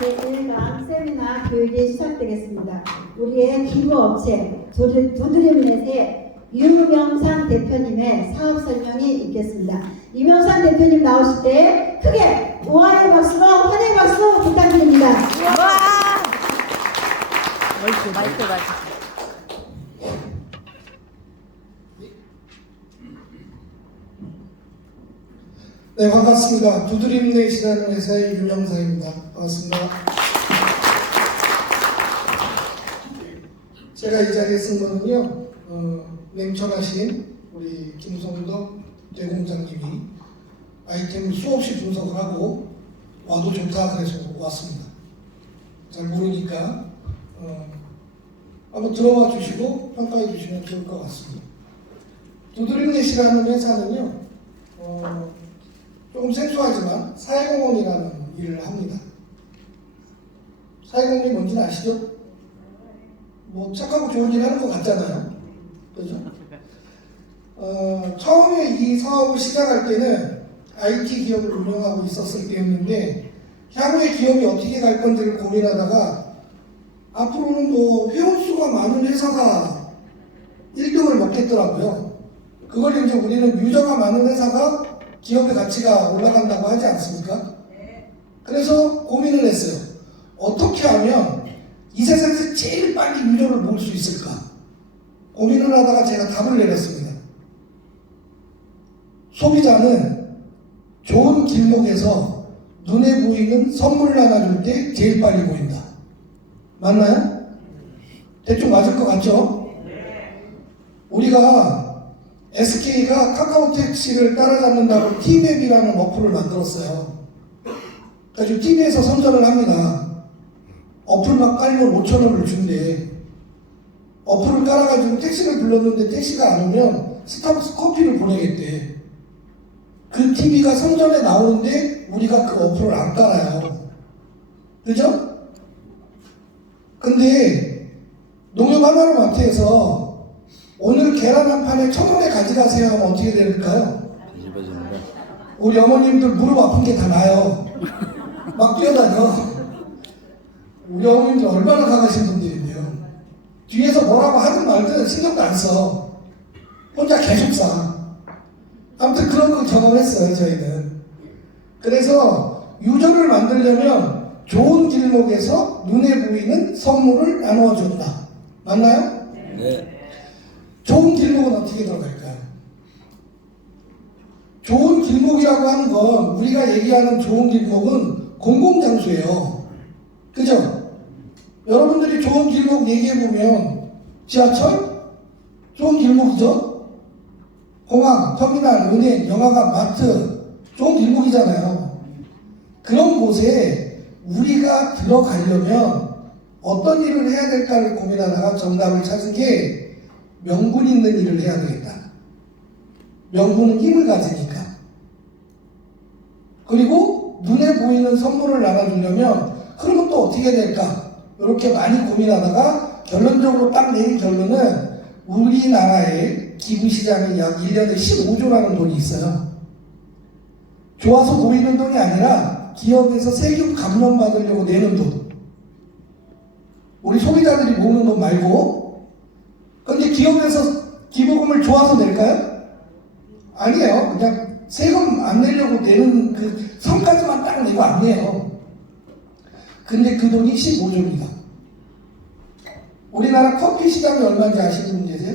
제1강 세미나 교육이 시작되겠습니다. 우리의 기부업체 두드림넷의 유명상 대표님의 사업 설명이 있겠습니다. 유명상 대표님 나오실 때 크게 우아의 박수로 환영 박수 부탁드립니다. 와! 마이크. 네, 반갑습니다. 두드림넷이라는 회사의 유명상입니다. 반갑습니다. 제가 이 자리에 쓴 거는요, 냉철하신 우리 김성덕 대공장님이 아이템을 수없이 분석을 하고 와도 좋다 그래서 왔습니다. 잘 모르니까 한번 들어와 주시고 평가해 주시면 좋을 것 같습니다. 두드림넷이라는 회사는요, 조금 생소하지만 사회공헌이라는 일을 합니다. 사회공헌이 뭔지는 아시죠? 뭐 착하고 좋은 일 하는 것 같잖아요. 그죠? 처음에 이 사업을 시작할 때는 IT 기업을 운영하고 있었을 때였는데 향후에 기업이 어떻게 갈 건지를 고민하다가 앞으로는 뭐 회원수가 많은 회사가 1등을 먹겠더라고요. 그걸 이제 우리는 유저가 많은 회사가 기업의 가치가 올라간다고 하지 않습니까? 그래서 고민을 했어요. 어떻게 하면 이 세상에서 제일 빨리 유저를 모을 수 있을까? 고민을 하다가 제가 답을 내렸습니다. 소비자는 좋은 길목에서 눈에 보이는 선물을 하나 줄 때 제일 빨리 보인다. 맞나요? 대충 맞을 것 같죠? 우리가 SK가 카카오 택시를 따라잡는다고 T맵이라는 어플을 만들었어요. 그래서 TV에서 선전을 합니다. 어플만 깔면 5,000원을 준대. 어플을 깔아가지고 택시를 불렀는데 택시가 안 오면 스타벅스 커피를 보내겠대. 그 TV가 선전에 나오는데 우리가 그 어플을 안 깔아요. 그죠? 근데 농협 하나로마트에서 오늘 계란 한 판에 1,000원에 가져가세요 하면 어떻게 될까요? 우리 어머님들 무릎 아픈 게 다 나요. 막 뛰어다녀. 우리 어머님들 얼마나 강하신 분들인데요. 뒤에서 뭐라고 하든 말든 신경도 안 써. 혼자 계속 사. 아무튼 그런 거 경험했어요, 저희는. 그래서 유저를 만들려면 좋은 길목에서 눈에 보이는 선물을 나누어준다. 맞나요? 네. 좋은 길목은 어떻게 들어갈까요? 좋은 길목이라고 하는 건 우리가 얘기하는 좋은 길목은 공공장소예요. 그죠? 여러분들이 좋은 길목 얘기해보면 지하철? 좋은 길목이죠? 공항, 터미널, 은행, 영화관, 마트 좋은 길목이잖아요. 그런 곳에 우리가 들어가려면 어떤 일을 해야 될까를 고민하다가 정답을 찾은 게 명분 있는 일을 해야 되겠다. 명분은 힘을 가지니까. 그리고 눈에 보이는 선물을 나눠주려면 그러면 또 어떻게 해야 될까? 이렇게 많이 고민하다가 결론적으로 딱 내린 결론은 우리나라의 기부시장이 약 1년에 15조라는 돈이 있어요. 좋아서 보이는 돈이 아니라 기업에서 세금 감면 받으려고 내는 돈. 우리 소비자들이 모으는 돈 말고. 근데 기업에서 기부금을 좋아서 낼까요? 아니에요. 그냥 세금 안 내려고 내는 그 선까지만 딱 내고 안 내요. 근데 그 돈이 15조입니다. 우리나라 커피 시장이 얼마인지 아시는 분 계세요?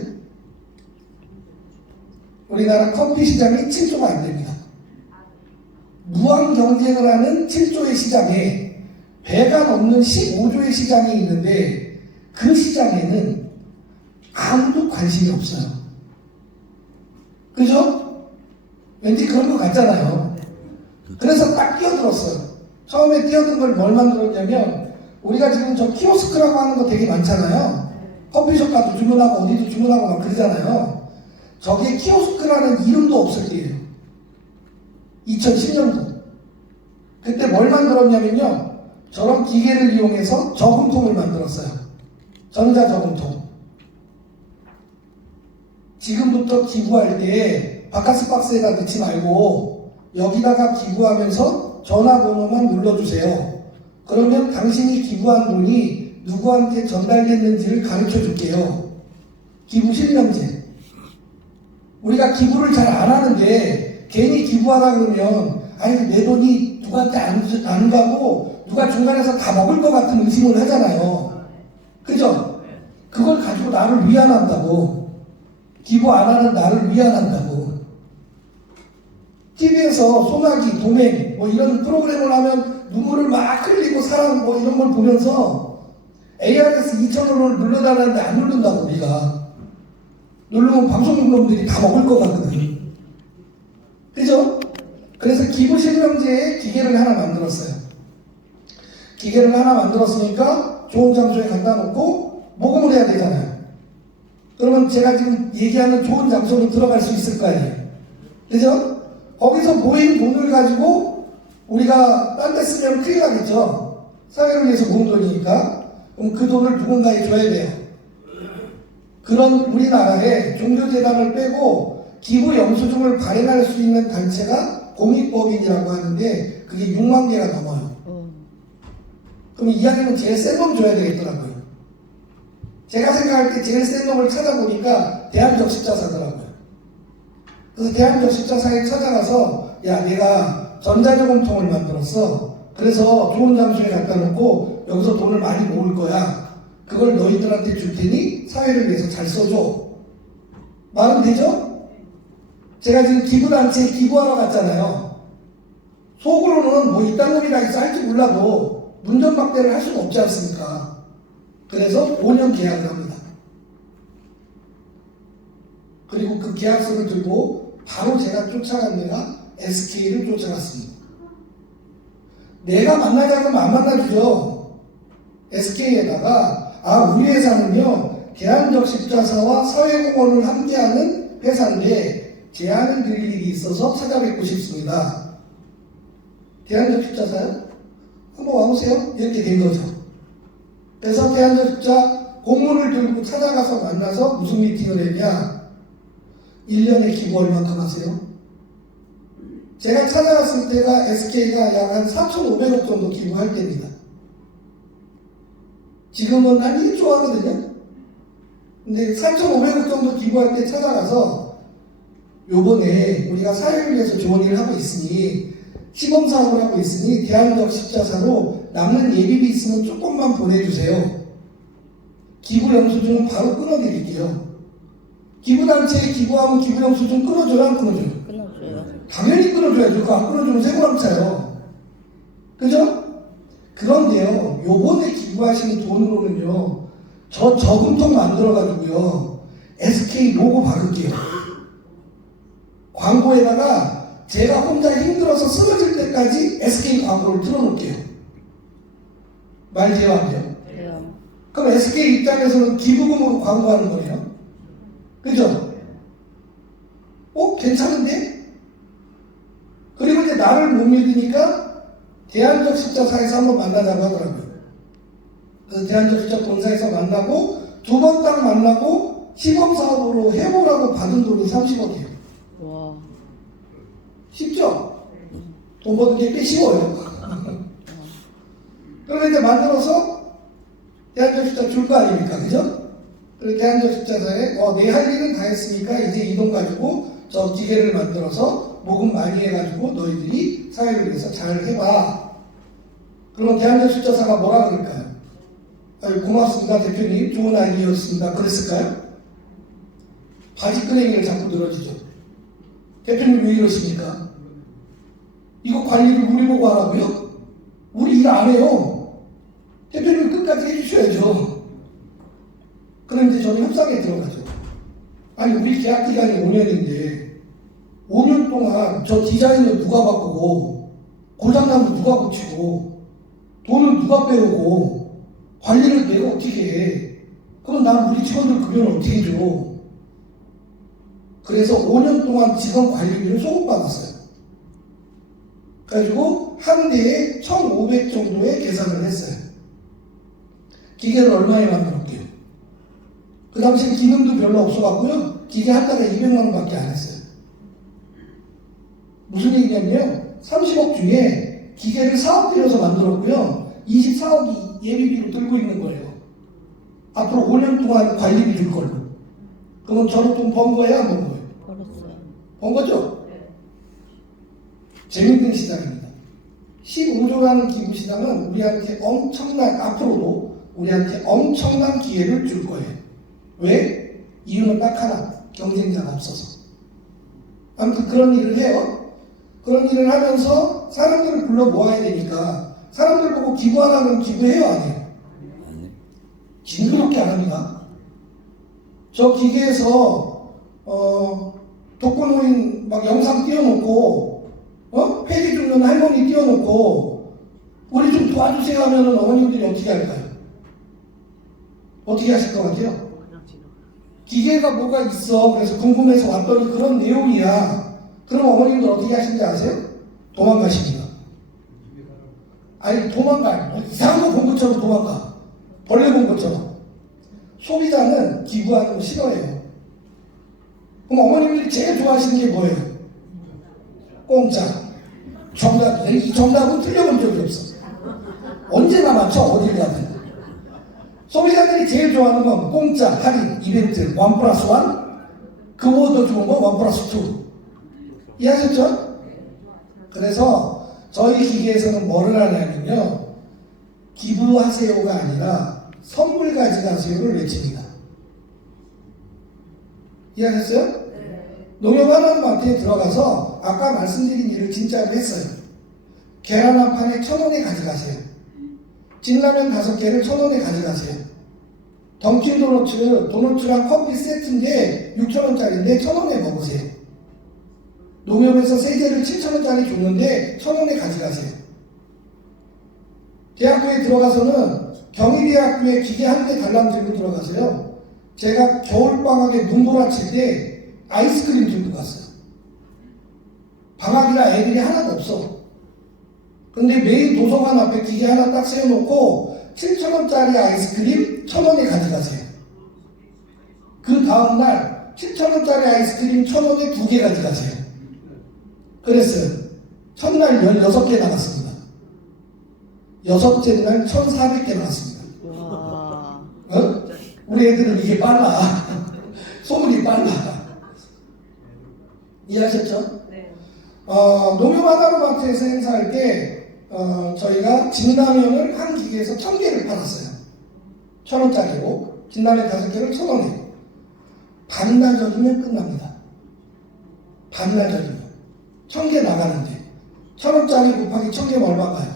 우리나라 커피 시장이 7조가 안 됩니다. 무한 경쟁을 하는 7조의 시장에 배가 넘는 15조의 시장이 있는데 그 시장에는 아무도 관심이 없어요. 그죠? 왠지 그런 것 같잖아요. 그래서 딱 뛰어들었어요. 처음에 뛰어든 걸 뭘 만들었냐면 우리가 지금 저 키오스크라고 하는 거 되게 많잖아요. 커피숍 가도 주문하고 어디도 주문하고 막 그러잖아요. 저게 키오스크라는 이름도 없을 때예요. 2010년도. 그때 뭘 만들었냐면요. 저런 기계를 이용해서 저금통을 만들었어요. 전자저금통. 지금부터 기부할 때 바카스 박스에다 넣지 말고 여기다가 기부하면서 전화번호만 눌러주세요. 그러면 당신이 기부한 돈이 누구한테 전달됐는지를 가르쳐 줄게요. 기부 실명제. 우리가 기부를 잘 안 하는데 괜히 기부하라 그러면 아니 내 돈이 누구한테 안 가고 누가 중간에서 다 먹을 것 같은 의심을 하잖아요. 그죠? 그걸 가지고 나를 위안한다고. 기부 안 하는 나를 위안한다고. TV에서 소나기, 동행 뭐 이런 프로그램을 하면 눈물을 막 흘리고 사랑 뭐 이런 걸 보면서 ARS 2,000원을 눌러달라는데 안 누른다고 우리가. 누르면 방송국놈들이 다 먹을 것 같거든. 그죠? 그래서 기부 실명제에 기계를 하나 만들었어요. 기계를 하나 만들었으니까 좋은 장소에 갖다 놓고 모금을 해야 되잖아요. 그러면 제가 지금 얘기하는 좋은 장소로 들어갈 수 있을 거 아니에요. 그죠? 거기서 모인 돈을 가지고 우리가 딴 데 쓰면 큰일 나겠죠. 사회를 위해서 모은 돈이니까. 그럼 그 돈을 누군가에 줘야 돼요. 그런 우리나라에 종교재단을 빼고 기부 영수증을 발행할 수 있는 단체가 공익법인이라고 하는데 그게 6만 개가 넘어요. 그럼 이야기는 제일 센 놈 줘야 되겠더라고요. 제가 생각할 때 제일 센 놈을 찾아보니까 대한적십자사더라고요. 그래서 대한적십자사에 찾아가서 야 내가 전자저금통을 만들었어. 그래서 좋은 장소에 갖다 놓고 여기서 돈을 많이 모을 거야. 그걸 너희들한테 줄 테니 사회를 위해서 잘 써줘. 말은 되죠? 제가 지금 기부단체에 기부하러 갔잖아요. 속으로는 뭐 이딴 놈이라 해서 할지 몰라도 문전박대를 할 수는 없지 않습니까? 그래서 5년 계약을 합니다. 그리고 그 계약서를 들고 바로 제가 쫓아간 데가 SK를 쫓아갔습니다. 내가 만나자 그러면 안 만나주죠. SK에다가 우리 회사는요 대한적십자사와 사회공헌을 함께하는 회사인데 제안을 드릴 일이 있어서 찾아뵙고 싶습니다. 대한적십자사요? 한번 와보세요. 이렇게 된 거죠. 그래서 대한적십자 공문을 들고 찾아가서 만나서 무슨 미팅을 했냐. 1년에 기부 얼만큼 하세요? 제가 찾아갔을 때가 SK가 약 한 4,500억 정도 기부할 때입니다. 지금은 한 1조 하거든요. 근데 4,500억 정도 기부할 때 찾아가서 요번에 우리가 사회를 위해서 좋은 일을 하고 있으니 시범사업을 하고 있으니 대한적십자사로 남는 예비비 있으면 조금만 보내주세요. 기부 영수증은 바로 끊어드릴게요. 기부단체에 기부하면 기부 영수증 끊어줘요? 안 끊어줘요? 끊어줘요. 당연히 끊어줘야죠. 그거 안 끊어주면 세고랑 차요. 그죠? 그런데요, 요번에 기부하시는 돈으로는요, 저 저금통 만들어가지고요, SK 로고 박을게요. 광고에다가 제가 혼자 힘들어서 쓰러질 때까지 SK 광고를 틀어놓을게요. 말 돼요, 안 돼요? 돼요. 그럼 SK 입장에서는 기부금으로 광고하는 거네요. 그죠? 괜찮은데? 그리고 이제 나를 못 믿으니까 대한적십자사에서 한번 만나자고 하더라고요. 그래서 대한적십자 본사에서 만나고 두 번 딱 만나고 시범사업으로 해보라고 받은 돈이 30억이에요. 와. 쉽죠? 돈 버는 게 꽤 쉬워요. 그러면 이제 만들어서 대한적십자 줄 거 아닙니까? 그죠? 그리고 대한적십자사에 내 할 일은 다 했으니까 이제 이 돈 가지고 저 기계를 만들어서 모금 많이 해가지고 너희들이 사회를 위해서 잘 해봐. 그러면 대한적십자사가 뭐라 그럴까요? 고맙습니다 대표님, 좋은 아이디어였습니다. 그랬을까요? 바지끄레기를 자꾸 늘어지죠. 대표님 왜 이러십니까? 이거 관리를 우리 보고 하라고요? 우리 일 안 해요. 대표님 끝까지 해주셔야죠. 그럼 이제 저는 협상에 들어가죠. 아니 우리 계약 기간이 5년인데 5년 동안 저 디자인을 누가 바꾸고 고장나면 누가 고치고 돈은 누가 빼오고 관리를 내가 어떻게 해. 그럼 난 우리 직원들 급여는 어떻게 줘. 그래서 5년 동안 직원 관리비를 소급받았어요. 그래가지고 한 대에 1,500 정도의 계산을 했어요. 기계를 얼마에 만들었게요. 그 당시에 기능도 별로 없어갖고요. 기계 한 달에 200만 원밖에 안 했어요. 무슨 얘기냐면요. 30억 중에 기계를 사업 들여서 만들었고요. 24억이 예비비로 들고 있는 거예요. 앞으로 5년 동안 관리비 줄 걸로. 그러면 저는 돈 번 거예요, 안 번 거예요? 벌었어요. 번 거죠? 재밌는 시장입니다. 15조라는 기부시장은 우리한테 앞으로도 우리한테 엄청난 기회를 줄 거예요. 왜? 이유는 딱 하나, 경쟁자가 없어서. 아무튼 그런 일을 해요. 그런 일을 하면서 사람들을 불러 모아야 되니까 사람들 보고 기부하라면 기부해요, 안 해요? 징그럽게 안 합니다. 저 기계에서 독거노인 막 영상 띄워놓고 폐기 죽는 할머니 띄워놓고 우리 좀 도와주세요 하면은 어머님들이 어떻게 할까요? 어떻게 하실 것 같아요? 기계가 뭐가 있어. 그래서 궁금해서 왔더니 그런 내용이야. 그럼 어머님들 어떻게 하시는지 아세요? 도망가십니다. 아니 도망가요. 이상한 거 본 것처럼 도망가. 벌레 본 것처럼. 소비자는 기부하는 거 싫어해요. 그럼 어머님들이 제일 좋아하시는 게 뭐예요? 공짜. 정답. 이 정답은 틀려본 적이 없어. 언제나 맞춰, 어딜 가든. 소비자들이 제일 좋아하는 건 공짜, 할인, 이벤트, 1+1, 그거 더 좋은 건 1+2. 이해하셨죠? 그래서 저희 기계에서는 뭐를 하냐면요, 기부하세요가 아니라 선물 가져가세요를 외칩니다. 이해하셨어요? 농협하나마트에 들어가서 아까 말씀드린 일을 진짜로 했어요. 계란 한 판에 1,000원에 가져가세요. 진라면 5개를 1,000원에 가져가세요. 던킨 도너츠랑 커피 세트인데 6,000원짜리인데 1,000원에 먹으세요. 농협에서 세제를 7,000원짜리 줬는데 1,000원에 가져가세요. 대학교에 들어가서는 경희대학교에 기계 한 대 달랑 들고 들어가서요. 제가 겨울방학에 눈보라칠 때 아이스크림 들고 갔어요. 방학이라 애들이 하나도 없어. 근데 메인 도서관 앞에 기계 하나 딱 세워놓고 7,000원짜리 아이스크림 1,000원에 가져가세요. 그 다음날 7,000원짜리 아이스크림 1,000원에 2개 가져가세요. 그랬어요. 첫날 16개 나갔습니다. 여섯째 날 1,400개 나왔습니다. 우리 애들은 이게 빨라. 소문이 빨라. 이해하셨죠? 네. 농협하나로마트에서 행사할 때 저희가 진라면을 한 기계에서 1,000개를 팔았어요. 1,000원짜리고 진라면 5개를 1,000원에. 반나절이면 끝납니다. 반나절이면 1,000개 나가는데 1,000원짜리 곱하기 1,000개면 얼마인가요?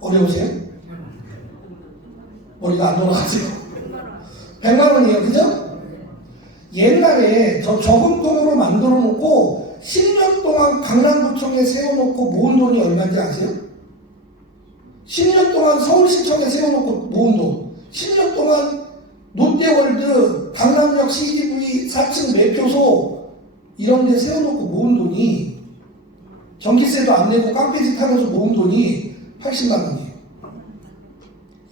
어려우세요? 머리가 안 돌아가세요? 100만 원이에요, 그죠? 옛날에 저 저금통으로 만들어 놓고 10년 동안 강남구청에 세워놓고 모은 돈이 얼마인지 아세요? 10년 동안 서울시청에 세워놓고 모은 돈, 10년 동안 롯데월드, 강남역 CGV 4층 매표소 이런 데 세워놓고 모은 돈이, 전기세도 안 내고 깡패짓 하면서 모은 돈이 80만 원이에요.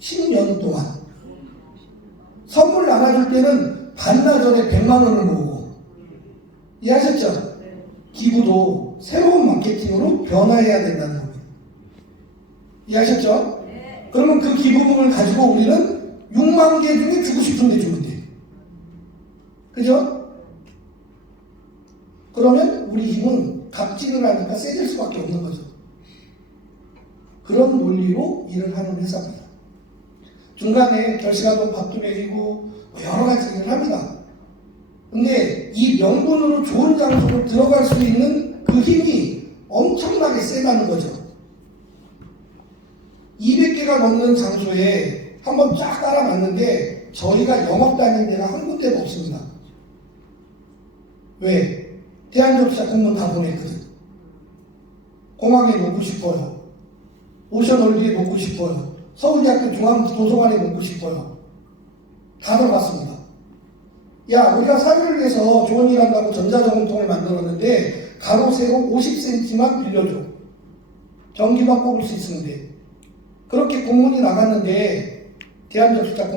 10년 동안. 선물 나눠줄 때는 반나절에 100만 원을 모으고. 이해하셨죠? 기부도 새로운 마케팅으로 변화해야 된다는 겁니다. 이해하셨죠? 그러면 그 기부금을 가지고 우리는 6만 개 중에 주고 싶은 데 주면 돼요. 그죠? 그러면 우리 힘은 갑질을 하니까 세질 수밖에 없는 거죠. 그런 논리로 일을 하는 회사입니다. 중간에 결식하던 밥도 먹이고 여러 가지 일을 합니다. 근데 이 명분으로 좋은 장소로 들어갈 수 있는 그 힘이 엄청나게 세다는 거죠. 200개가 넘는 장소에 한번 쫙 깔아놨는데 저희가 영업 다닌 데가 한 군데도 없습니다. 왜? 대한접시자 공문 다 보냈거든. 공항에 놓고 싶어요. 오션월드에 놓고 싶어요. 서울대학교 중앙도서관에 놓고 싶어요. 다 들어갔습니다. 야, 우리가 사회를 위해서 좋은 일 한다고 전자저금통을 만들었는데 가로 세로 50cm만 빌려줘. 전기만 뽑을 수 있는데. 그렇게 공문이 나갔는데 대한접시자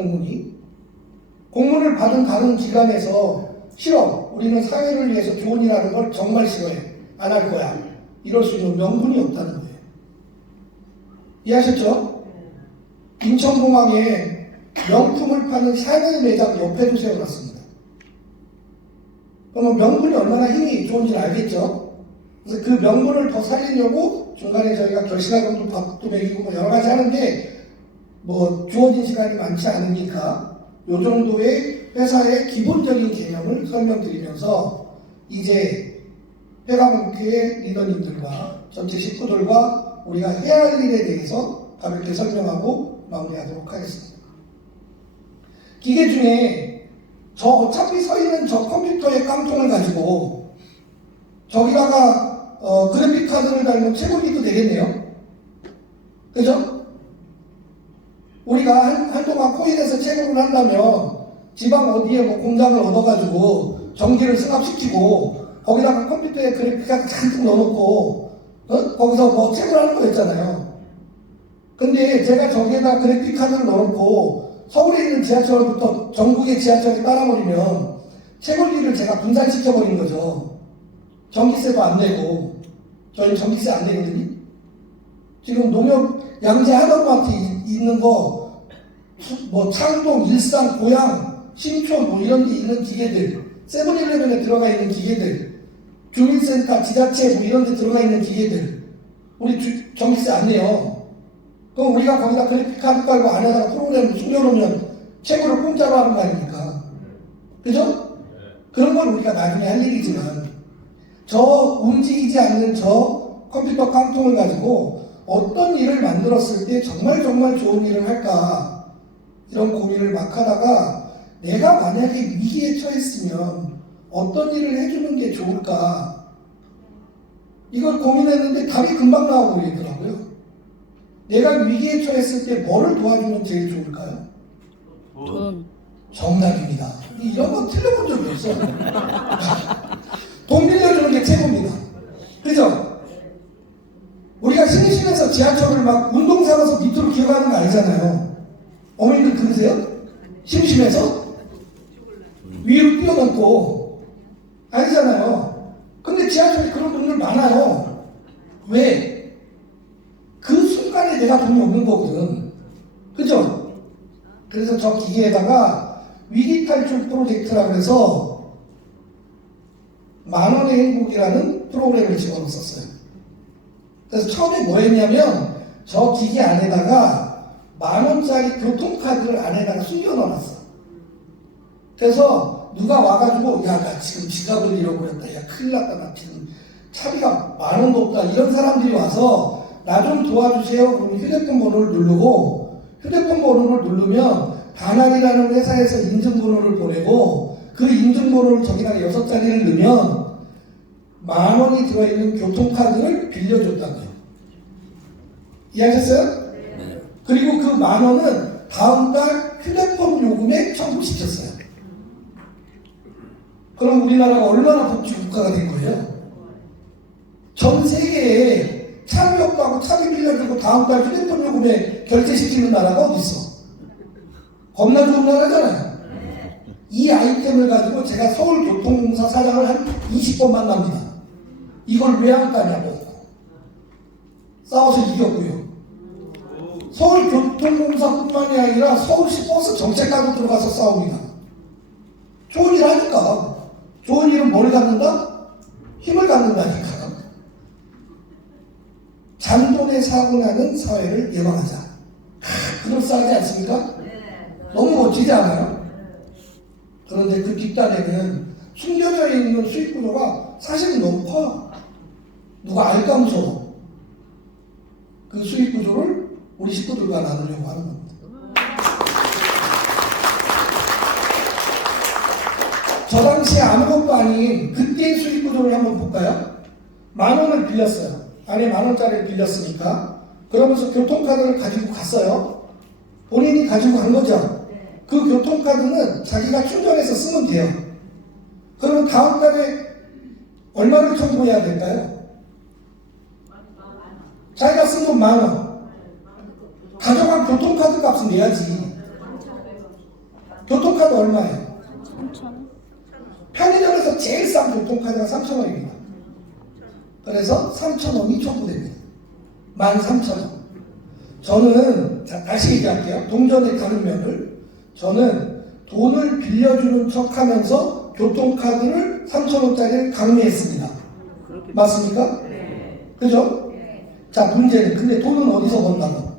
공문을 받은 다른 기관에서 싫어. 우리는 사회를 위해서 좋은 일 하는 걸 정말 싫어해. 안 할 거야. 이럴 수 있는 명분이 없다는 거예요. 이해하셨죠? 인천공항에 명품을 파는 샤넬 매장 옆에도 세워놨습니다. 그러면 명분이 얼마나 힘이 좋은지 알겠죠? 그래서 그 명분을 더 살리려고 중간에 저희가 결식학원도 밥도 먹이고 뭐 여러 가지 하는데 뭐 주어진 시간이 많지 않으니까 요 정도의 회사의 기본적인 개념을 설명드리면서 이제 회가문교회 리더님들과 전체 식구들과 우리가 해야 할 일에 대해서 가볍게 설명하고 마무리하도록 하겠습니다. 기계 중에 저 어차피 서 있는 저 컴퓨터의 깡통을 가지고 저기다가 그래픽 카드를 달면 채굴기도 되겠네요. 그죠? 우리가 한동안 코인에서 채굴을 한다면 지방 어디에 뭐 공장을 얻어가지고 전기를 승합시키고 거기다가 컴퓨터에 그래픽 카드 잔뜩 넣어놓고 거기서 뭐 채굴하는 거였잖아요. 근데 제가 저기에다 그래픽 카드를 넣어놓고 서울에 있는 지하철부터 전국의 지하철이 따라버리면 채굴기를 제가 분산시켜버린 거죠. 전기세도 안 내고, 저희 전기세 안 내거든요. 지금 농협 양재 하나마트 있는 거, 뭐 창동, 일산, 고양, 신촌 뭐 이런 데 있는 기계들, 세븐일레븐에 들어가 있는 기계들, 주민센터, 지자체 뭐 이런 데 들어가 있는 기계들, 우리 전기세 안 내요. 그럼 우리가 거기다 그래픽 카드 깔고 안에다가 프로그램을 숨겨놓으면 채굴을 공짜로 하는 거 아닙니까? 그죠? 그런 건 우리가 나중에 할 일이지만 저 움직이지 않는 저 컴퓨터 깡통을 가지고 어떤 일을 만들었을 때 정말 좋은 일을 할까 이런 고민을 막 하다가 내가 만약에 위기에 처했으면 어떤 일을 해주는 게 좋을까 이걸 고민했는데 답이 금방 나오고 있더라고요. 내가 위기에 처했을 때 뭐를 도와주면 제일 좋을까요? 돈. 정답입니다. 이런 거 틀려본 적이 없어요. 돈 빌려주는 게 최고입니다. 그죠? 우리가 심심해서 지하철을 막 운동 삼아서 밑으로 기어가는 거 아니잖아요. 어머니들 그러세요? 심심해서? 위로 뛰어넘고 아니잖아요. 근데 지하철에 그런 분들 많아요. 왜? 그 순간에 내가 돈이 없는 거거든. 그죠? 그래서 저 기계에다가 위기 탈출 프로젝트라고 해서 만원의 행복이라는 프로그램을 집어넣었어요. 그래서 처음에 뭐 했냐면 저 기계 안에다가 10,000원짜리 교통카드를 안에다가 숨겨 넣어놨어. 그래서 누가 와가지고 야 나 지금 지갑을 잃어버렸다. 야 큰일 났다. 나 지금 차비가 10,000원도 없다. 이런 사람들이 와서 나 좀 도와주세요. 그러면 휴대폰 번호를 누르고 휴대폰 번호를 누르면 다날이라는 회사에서 인증번호를 보내고 그 인증번호를 저기다가 6자리를 넣으면 10,000원이 들어있는 교통카드를 빌려줬다고요. 이해하셨어요? 네. 그리고 그 10,000원은 다음 달 휴대폰 요금에 청구시켰어요. 그럼 우리나라가 얼마나 복지 국가가 된 거예요? 전 세계에 차비 없다고 차비 빌려주고 다음 달 휴대폰 요금에 결제시키는 나라가 어디 있어? 겁나 좋은 나라잖아요. 이 아이템을 가지고 제가 서울교통공사 사장을 한 20번 만납니다. 이걸 왜 안 따냐고. 싸워서 이겼고요. 서울교통공사뿐만이 아니라 서울시 버스 정책과도 들어가서 싸웁니다. 좋은 일 하니까. 좋은 일은 뭘 갖는다? 힘을 갖는다니까. 잔돈에 사고 나는 사회를 예방하자. 그럴싸하지 않습니까? 너무 멋지지 않아요? 그런데 그 뒷단에는 숨겨져 있는 수익 구조가 사실은 너무 커요. 누가 알까 무서워. 그 수익 구조를 우리 식구들과 나누려고 하는 겁니다. 저 당시에 아무것도 아닌 그때의 수익 구조를 한번 볼까요? 10,000원을 빌렸어요. 안에 10,000원짜리를 빌렸으니까. 그러면서 교통카드를 가지고 갔어요. 본인이 가지고 간 거죠. 그 교통카드는 자기가 충전해서 쓰면 돼요. 그러면 다음 달에 얼마를 청구해야 될까요? 자기가 쓴 돈 10,000원. 가져간 교통카드 값은 내야지. 교통카드 얼마예요? 3,000원? 편의점에서 제일 싼 교통카드가 3,000원입니다. 그래서 3,000원이 청구됩니다. 13,000원. 저는 다시 얘기할게요. 동전의 다른 면을. 저는 돈을 빌려주는 척하면서 교통카드를 3,000원짜리를 강매했습니다. 맞습니까? 그죠? 자, 문제는 근데 돈은 어디서 번다고?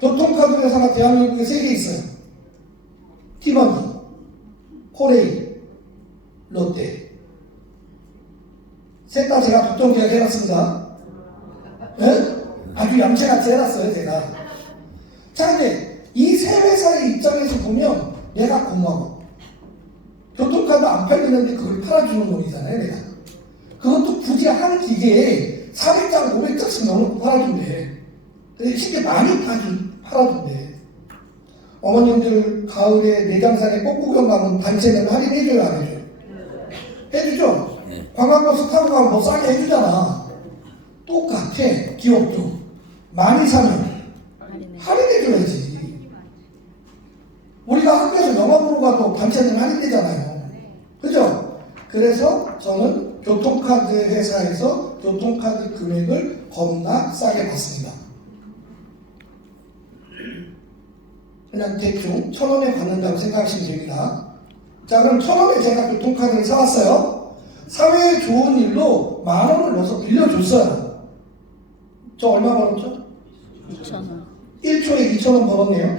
교통카드 회사가 대한민국에 3개 있어요. 티머니, 코레일, 롯데. 셋 다 제가 독점계약 해놨습니다. 네? 아주 얌체같이 해놨어요, 제가. 자, 근데 이 세 회사의 입장에서 보면 내가 고마워. 교통카드 안 팔리는데 그걸 팔아주는 놈이잖아요, 내가. 그것도 굳이 한 기계에 400장, 500장씩 넣어놓고 팔아준대. 쉽게 많이 팔아준대. 어머님들 가을에 내장산에 꽃구경 가면 단체는 할인해줘요, 안 해줘요? 해주죠? 관광버스 타고 가면 뭐 싸게 해주잖아. 똑같아. 기업도 많이 사면 할인해줘야지. 우리가 학교에서 영화 보러 가도 단체는 할인되잖아요. 그죠? 그래서 저는 교통카드 회사에서 교통카드 금액을 겁나 싸게 받습니다. 그냥 대충 1,000원에 받는다고 생각하시면 됩니다. 자, 그럼 1,000원에 제가 교통카드를 사왔어요. 사회에 좋은 일로 10,000원을 넣어서 빌려줬어요. 저 얼마 벌었죠? 2,000원. 1초에 2,000원 벌었네요.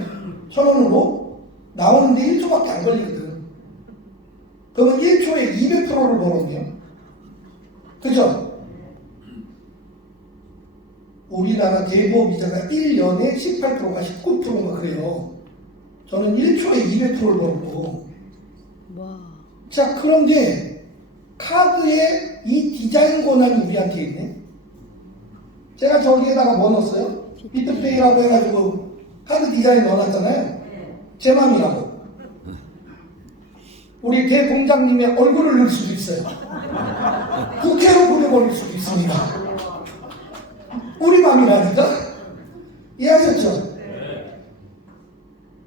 1,000원으로 나오는데 1초밖에 안 걸리거든. 그러면 1초에 200%를 벌었네요. 그죠? 우리나라 대부업 이자가 1년에 18%가 19%가 그래요. 저는 1초에 200%를 벌었고. 와. 자, 그런데 카드에 이 디자인 권한이 우리한테 있네. 제가 저기에다가 뭐 넣었어요? 비트페이라고 해가지고 카드 디자인 넣어놨잖아요. 제 맘이라고. 우리 대공장님의 얼굴을 넣을 수도 있어요. 국회로 보내버릴 수도 있습니다. 우리 맘이라니까? 이해하셨죠?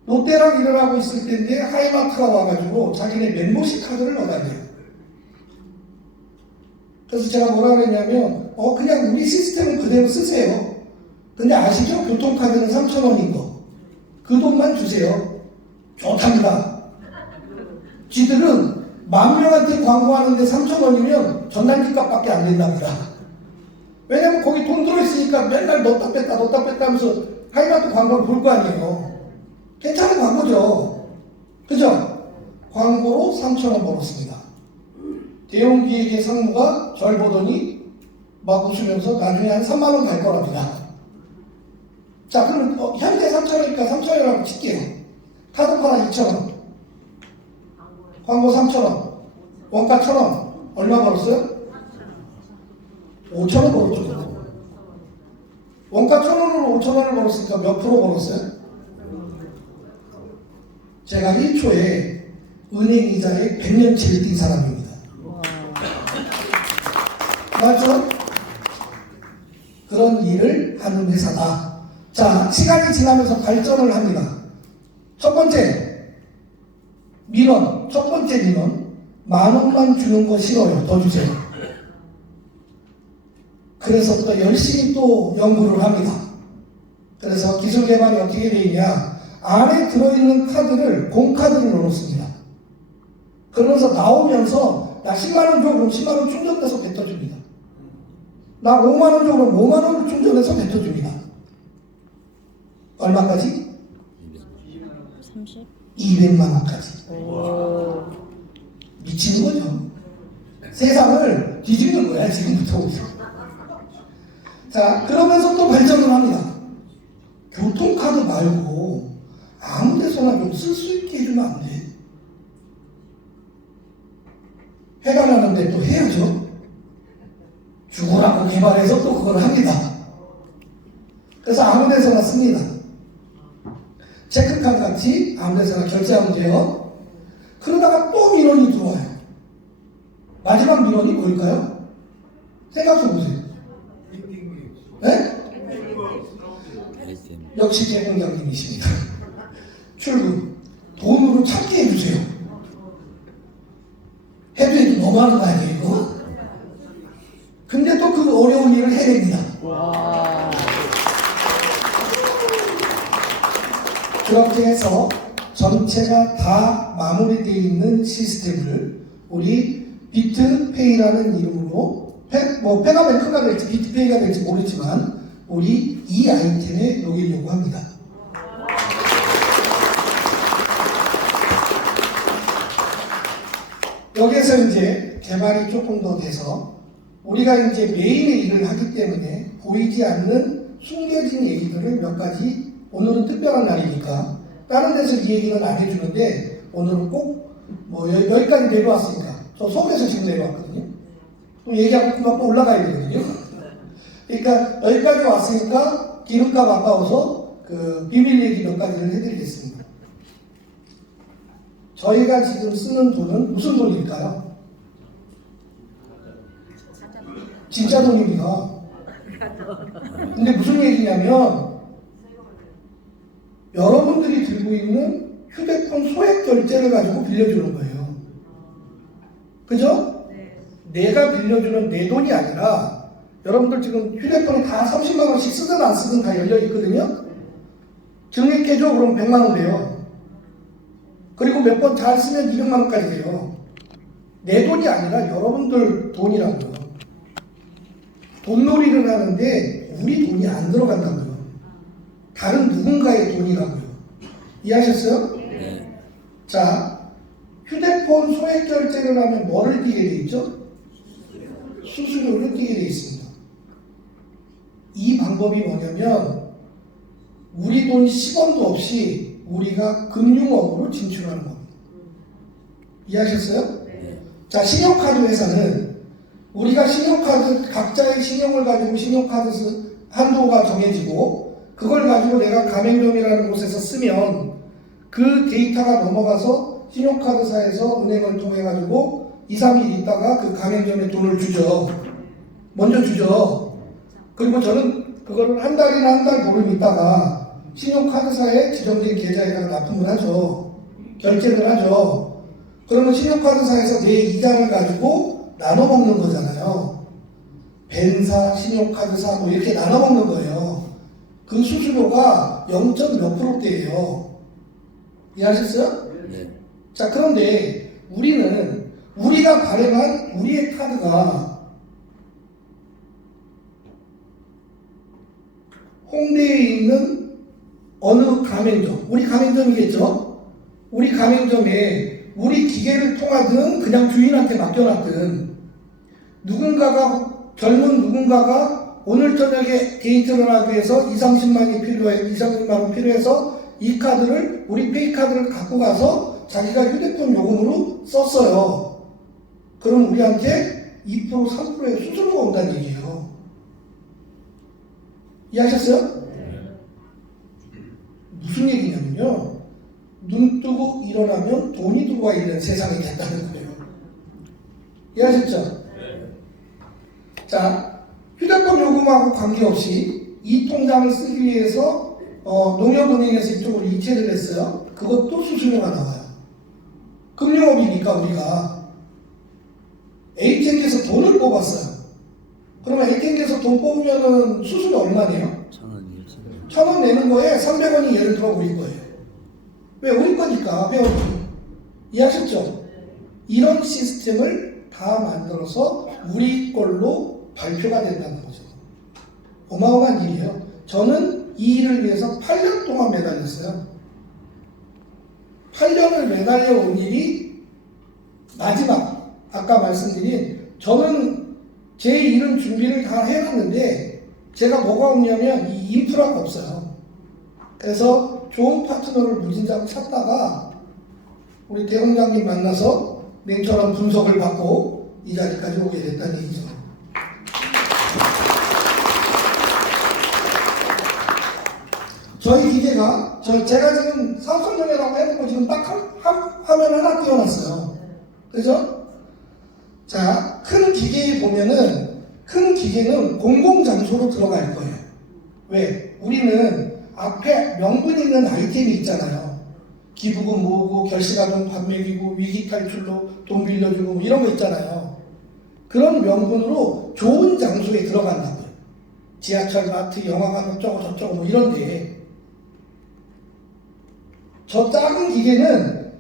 롯데랑 일을 하고 있을 때인데 하이마트가 와가지고 자기네 멤버십 카드를 넣어달래요. 그래서 제가 뭐라 그랬냐면 그냥 우리 시스템은 그대로 쓰세요. 근데 아시죠? 교통카드는 3,000원인 거. 그 돈만 주세요. 좋답니다. 지들은 10,000명한테 광고하는데 3,000원이면 전단지 값밖에 안 된답니다. 왜냐면 거기 돈 들어있으니까 맨날 넣었다 뺐다 하면서 하이마트 광고를 볼 거 아니에요. 괜찮은 광고죠. 그죠? 광고로 3,000원 벌었습니다. 대용기획의 상무가 절 보더니 막 웃으면서 나중에 한 3만원 갈 거랍니다. 자, 그러면 현재 3,000원이니까 3,000원이라고 칠게요. 카드파라 2,000원. 광고 3,000원. 원가 1,000원. 얼마 벌었어요? 5,000원 벌었죠. 원가 1,000원으로 5,000원을 벌었으니까 몇 프로 벌었어요? 제가 1초에 은행 이자에 100년치를 띈 사람입니다. 맞죠? 그런 일을 하는 회사다. 자, 시간이 지나면서 발전을 합니다. 첫 번째 민원, 10,000원만 주는 거 싫어요. 더 주세요. 그래서 또 열심히 또 연구를 합니다. 그래서 기술 개발이 어떻게 되어 있냐, 안에 들어있는 카드를 공카드를 넣어놓습니다. 그러면서 나오면서 나 10만원 줘, 그럼 10만원 충전돼서 뱉어줍니다. 나 5만원 줘, 그럼 5만원을 충전해서 뱉어줍니다. 얼마까지? 30? 200만원까지. 미치는 거죠. 세상을 뒤집는 거야, 지금부터. 자, 그러면서 또 발전을 합니다. 교통카드 말고 아무 데서나 좀 쓸 수 있게 해주면 안 돼? 해가 나는데 또 해야죠. 죽으라고 개발해서 또 그걸 합니다. 그래서 아무 데서나 씁니다. 체크카드 같이 아무 데서나 결제하면 돼요. 그러다가 또 민원이 들어와요. 마지막 민원이 뭘까요? 생각해보세요. 네? 역시 대공장님이십니다. 출금 돈으로 찾게 해주세요. 해도 너무하는 거 아니에요, 이거? 근데 또 그 어려운 일을 해냅니다. 그렇게 해서 전체가 다 마무리되어 있는 시스템을 우리 비트페이라는 이름으로 패가 뱅크가 될지 비트페이가 될지 모르지만 우리 이 아이템에 녹이려고 합니다. 여기에서 이제 개발이 조금 더 돼서 우리가 이제 메인의 일을 하기 때문에 보이지 않는 숨겨진 얘기들을 몇 가지, 오늘은 특별한 날이니까 다른 데서 이 얘기는 안 해주는데 오늘은 꼭 뭐 여기까지 내려왔으니까 저 서울에서 지금 내려왔거든요. 또 얘기하고 그만 또 올라가야 되거든요. 그러니까 여기까지 왔으니까 기름값 아까워서 그 비밀 얘기 몇 가지를 해드리겠습니다. 저희가 지금 쓰는 돈은 무슨 돈일까요? 진짜 돈입니다. 근데 무슨 얘기냐면 여러분들이 들고 있는 휴대폰 소액 결제를 가지고 빌려주는 거예요. 그죠? 내가 빌려주는 내 돈이 아니라 여러분들 지금 휴대폰에 다 30만 원씩 쓰든 안 쓰든 다 열려 있거든요. 증액해줘 그럼 100만 원 돼요. 그리고 몇 번 잘 쓰면 200만 원까지 돼요. 내 돈이 아니라 여러분들 돈이라고요. 돈놀이를 하는데 우리 돈이 안 들어간다고요. 다른 누군가의 돈이라고요. 이해하셨어요? 네. 자, 휴대폰 소액 결제를 하면 뭐를 띄게 돼 있죠? 수수료를 띄게 돼 있습니다. 이 방법이 뭐냐면 우리 돈 10원도 없이 우리가 금융업으로 진출하는 겁니다. 이해하셨어요? 네. 자, 신용카드 회사는 우리가 신용카드 각자의 신용을 가지고 신용카드 한도가 정해지고 그걸 가지고 내가 가맹점이라는 곳에서 쓰면 그 데이터가 넘어가서 신용카드사에서 은행을 통해 가지고 2, 3일 있다가 그 가맹점에 돈을 주죠. 먼저 주죠. 그리고 저는 그거를 한 달이나 한 달 보름 있다가 신용카드사에 지정된 계좌에다가 납품을 하죠. 결제를 하죠. 그러면 신용카드사에서 내 이자를 가지고 나눠 먹는 거잖아요. 벤사, 신용카드사 뭐 이렇게 나눠 먹는 거예요. 그 수수료가 0. 몇 %대예요. 이해하셨어요? 네. 자, 그런데 우리가 발행한 우리의 카드가 홍대에 있는 어느 가맹점, 우리 가맹점이겠죠? 우리 가맹점에 우리 기계를 통하든 그냥 주인한테 맡겨놨든 젊은 누군가가 오늘 저녁에 데이트를 하기 위해서 2, 30만 원 필요해서 이 카드를, 우리 페이카드를 갖고 가서 자기가 휴대폰 요금으로 썼어요. 그럼 우리한테 2%, 3%의 수수료가 온다는 얘기예요. 이해하셨어요? 무슨 얘기냐면요. 눈 뜨고 일어나면 돈이 들어와 있는 세상이 됐다는 거예요. 이해하셨죠? 자, 휴대폰 요금하고 관계없이 이 통장을 쓰기 위해서 농협은행에서 이쪽으로 이체를 했어요. 그것도 수수료가 나와요. 금융업이니까 우리가 ATM에서 돈을 뽑았어요. 그러면 ATM에서 돈 뽑으면은 수수료 얼마네요? 1,000원이요. 1,000원 내는 거에 300원이 예를 들어 우리 거예요. 왜? 우리 거니까 회원이. 이해하셨죠? 이런 시스템을 다 만들어서 우리 걸로 발표가 된다는 거죠. 어마어마한 일이에요. 저는 이 일을 위해서 8년 동안 매달렸어요. 8년을 매달려 온 일이 마지막, 아까 말씀드린, 저는 제 일은 준비를 다 해놨는데 제가 뭐가 없냐면 이 인프라가 없어요. 그래서 좋은 파트너를 무진장 찾다가 우리 대공장님 만나서 냉철한 분석을 받고 이 자리까지 오게 됐다는 얘기죠. 저희 기계가 제가 지금 사업성장이라고 해놓고 지금 딱 화면 하나 띄워놨어요. 그죠? 자, 큰 기계에 보면은 큰 기계는 공공장소로 들어갈 거예요. 왜? 우리는 앞에 명분 있는 아이템이 있잖아요. 기부금 모으고 결식아동 밥 먹이고 위기 탈출로 돈 빌려주고 뭐 이런 거 있잖아요. 그런 명분으로 좋은 장소에 들어간다고요. 지하철, 마트, 영화관 어쩌고 저쩌고 뭐 이런 데. 저 작은 기계는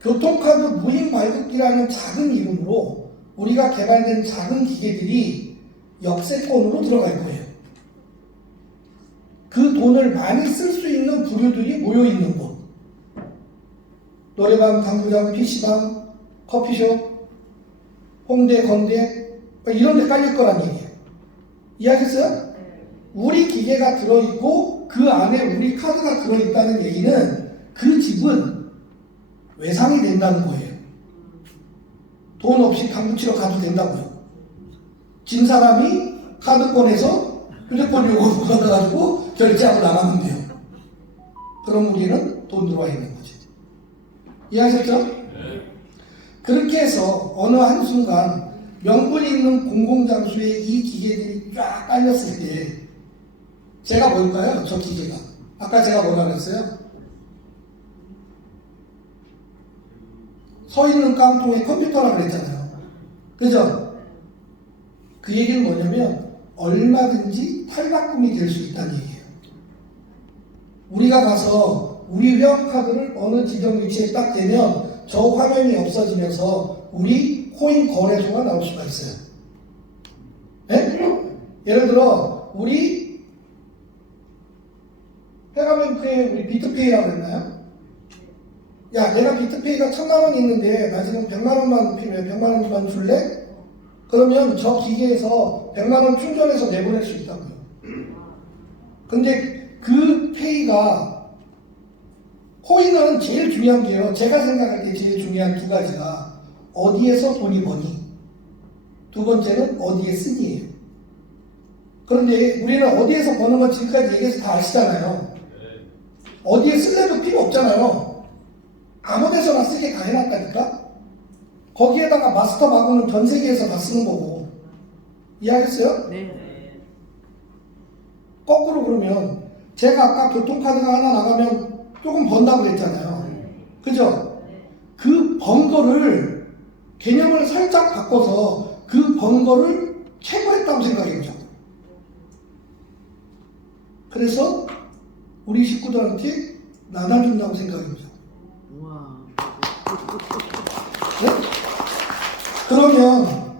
교통카드 무인 발급기라는 작은 이름으로 우리가 개발된 작은 기계들이 역세권으로 들어갈 거예요. 그 돈을 많이 쓸 수 있는 부류들이 모여있는 곳. 노래방, 당구장, PC방, 커피숍, 홍대, 건대 이런 데 깔릴 거란 얘기예요. 이해하셨어요? 우리 기계가 들어있고 그 안에 우리 카드가 들어있다는 얘기는 그 집은 외상이 된다는 거예요. 돈 없이 당구 치러 가도 된다고요. 진 사람이 카드 꺼내서 휴대폰 요금 받아가지고 결제하고 나가면 돼요. 그럼 우리는 돈 들어와 있는 거지. 이해하셨죠? 그렇게 해서 어느 한순간 명분 있는 공공장소에 이 기계들이 쫙 깔렸을 때 제가 뭘까요? 저 기계가. 아까 제가 뭐라 그랬어요? 서 있는 깡통에 컴퓨터라고 그랬잖아요. 그죠? 그 얘기는 뭐냐면 얼마든지 탈바꿈이 될 수 있다는 얘기예요. 우리가 가서 우리 회원카드를 어느 지정 위치에 딱 대면 저 화면이 없어지면서 우리 코인 거래소가 나올 수가 있어요. 네? 예를 들어 우리 페가뱅크에 우리 비트페이라고 했나요? 야, 내가 비트페이가 1000만원 있는데 나 지금 100만원만 필요해. 100만원만 줄래? 그러면 저 기계에서 100만원 충전해서 내보낼 수 있다고요. 근데 그 페이가 코인은 제일 중요한 게요. 제가 생각할 때 제일 중요한 두 가지가 어디에서 돈이 버니, 두 번째는 어디에 쓰니예요. 그런데 우리는 어디에서 버는 건 지금까지 얘기해서 다 아시잖아요. 어디에 쓸래도 필요 없잖아요. 아무 데서나 쓰게 다 해놨다니까. 거기에다가 마스터 마구는 전 세계에서 다 쓰는 거고. 이해하겠어요? 네. 거꾸로 그러면 제가 아까 교통카드가 하나 나가면 조금 번다고 했잖아요. 그죠? 그 번 거를 개념을 살짝 바꿔서 그 번 거를 최고했다고 생각해보자. 그래서 우리 식구들한테 나눠준다고 생각해보자. 우와. 네? 그러면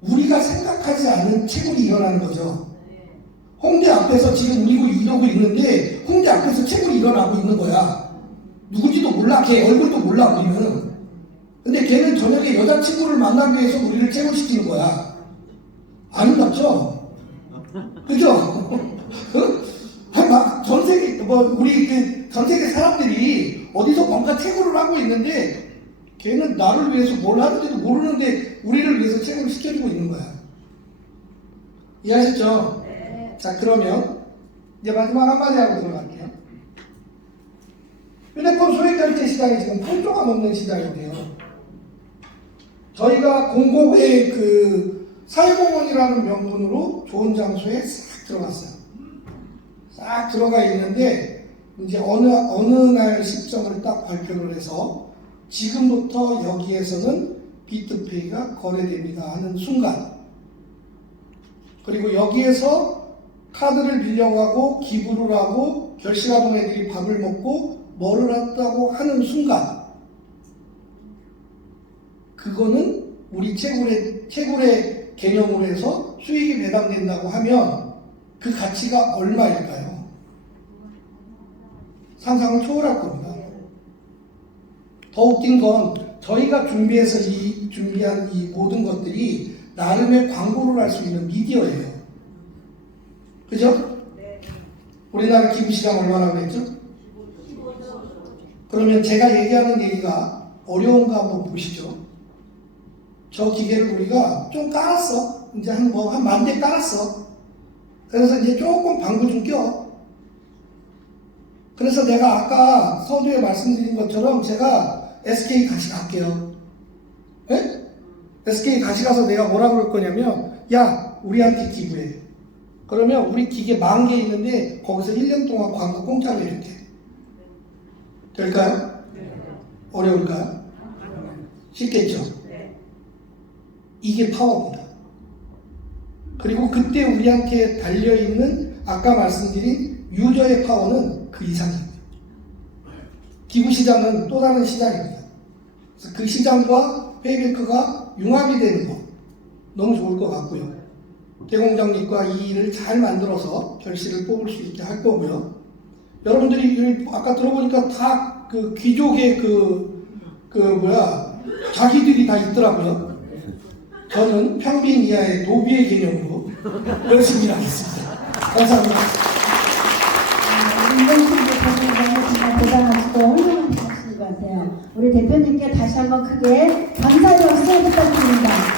우리가 생각하지 않은 채굴이 일어나는 거죠. 홍대 앞에서 지금 이러고 있는데 홍대 앞에서 채굴이 일어나고 있는 거야. 누군지도 몰라. 걔 얼굴도 몰라 우리는. 근데 걔는 저녁에 여자친구를 만나기 위해서 우리를 채굴시키는 거야. 아름답죠? 그죠? 전 세계 우리 전 세계 사람들이 어디서 뭔가 채굴을 하고 있는데 걔는 나를 위해서 뭘 하는지도 모르는데 우리를 위해서 채굴을 시켜주고 있는 거야. 이해하셨죠? 자, 그러면 이제 마지막 한마디 하고 들어갈게요. 휴대폰 소액결제 시장이 지금 8조가 넘는 시장인데요. 저희가 공공의 그 사회공헌이라는 명분으로 좋은 장소에 싹 들어갔어요. 싹 들어가 있는데 이제 어느 날 시점을 딱 발표를 해서 지금부터 여기에서는 비트페이가 거래됩니다 하는 순간, 그리고 여기에서 카드를 빌려가고 기부를 하고 결식아동 애들이 밥을 먹고 뭐를 한다고 하는 순간, 그거는 우리 채굴의 개념으로 해서 수익이 배당된다고 하면 그 가치가 얼마일까요? 상상을 초월할 겁니다. 더 웃긴 건 저희가 준비한 이 모든 것들이 나름의 광고를 할 수 있는 미디어예요. 그죠? 우리나라 기부시장 얼마나 그랬죠? 그러면 제가 얘기하는 얘기가 어려운가 한번 보시죠. 저 기계를 우리가 좀 깔았어. 이제 한 10,000대 깔았어. 그래서 이제 조금 방구 좀 껴. 그래서 내가 아까 서두에 말씀드린 것처럼 제가 SK 같이 갈게요. 예? SK 같이 가서 내가 뭐라 그럴 거냐면, 야, 우리한테 기부해. 그러면 우리 기계 10,000개 있는데 거기서 1년 동안 광고 공짜로 해줄게. 될까요? 어려울까요? 쉽겠죠? 이게 파워입니다. 그리고 그때 우리한테 달려있는 아까 말씀드린 유저의 파워는 그 이상입니다. 기부 시장은 또 다른 시장입니다. 그래서 그 시장과 페이뱅크가 융합이 되는 거 너무 좋을 것 같고요. 대공장립과 이 일을 잘 만들어서 결실을 뽑을 수 있게 할 거고요. 여러분들이 아까 들어보니까 다 그 귀족의 자기들이 다 있더라고요. 저는 평빈 이하의 노비의 개념으로 열심히 일하겠습니다. 감사합니다. 인정신도 대표님 정말 대단하시고 훌륭한 분이신 것 같아요. 우리 대표님께 다시 한번 크게 감사의 박수 부탁드립니다.